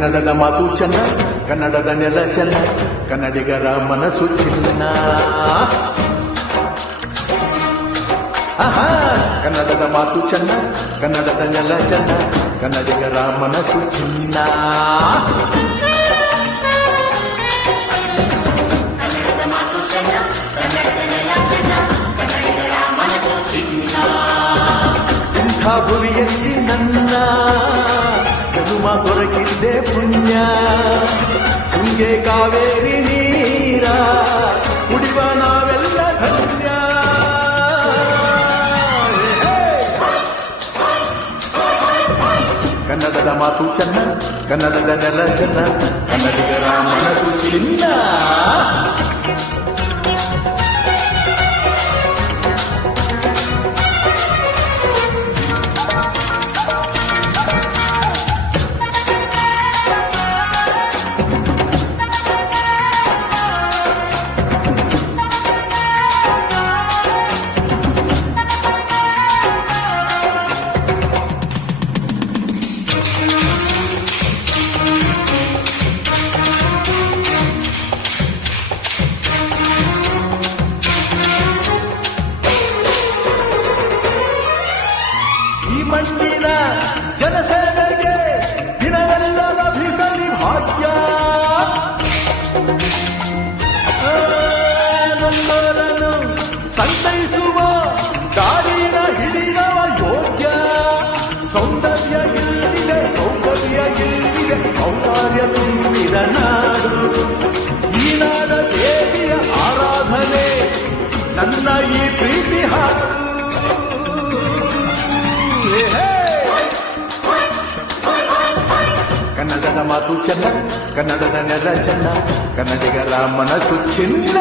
ಕನ್ನಡದ ಮಾತು ಚೆನ್ನ, ಕನ್ನಡದ ನೆಲ ಚೆನ್ನ, ಕನ್ನಡಿಗರ ಮನಸ್ಸು ಚಿನ್ನ. ಕನ್ನಡದ ಮಾತು ಚೆನ್ನ, ಕನ್ನಡದ ನೆಲ ಚೆನ್ನ, ಕನ್ನಡಿಗರ ಮನಸ್ಸು ಚಿನ್ನ. ಇಂಥ ಭುವಿಯಲ್ಲಿ ನನ್ನ ಜನುಮ ದೊರಕಿದ್ದೆ ಪುಣ್ಯ. ತುಂಗೆ ಕಾವೇರಿ ನೀರ ಕುಡಿವ ನಾವೆಲ್ಲ ಧನ್ಯ. ಕನ್ನಡದ ಮಾತು ಚೆನ್ನ, ಕನ್ನಡದ ನೆಲ ಚೆನ್ನ, ಕನ್ನಡಿಗರ ಮನಸ್ಸು ಚಿನ್ನ. ಮಣ್ಣಿನ ಜನಸೇವೆಗೆ ದಿನವೆಲ್ಲ ಲಭಿಸಲಿ ಭಾಗ್ಯ. ನಮ್ಮರನ್ನು ಸಂತೈಸುವ ದಾರಿನ ಹಿಡಿದವ ಯೋಗ್ಯ. ಸೌಂದರ್ಯ ಇಲ್ಲಿದೆ, ಸೌಂದರ್ಯ ಇಲ್ಲಿದೆ, ಸೌಂದರ್ಯ ತುಂಬಿದ ನಾಡು. ಈ ನಾಡ ದೇವಿಯ ಆರಾಧನೆ ನನ್ನ ಈ ಪ್ರೀತಿ ಹಾಡು. ಕನ್ನಡದ ಮಾತು ಚೆನ್ನ, ಕನ್ನಡದ ನೆಲ ಚೆನ್ನ, ಕನ್ನಡಿಗರ ಮನಸ್ಸು ಚಿನ್ನ.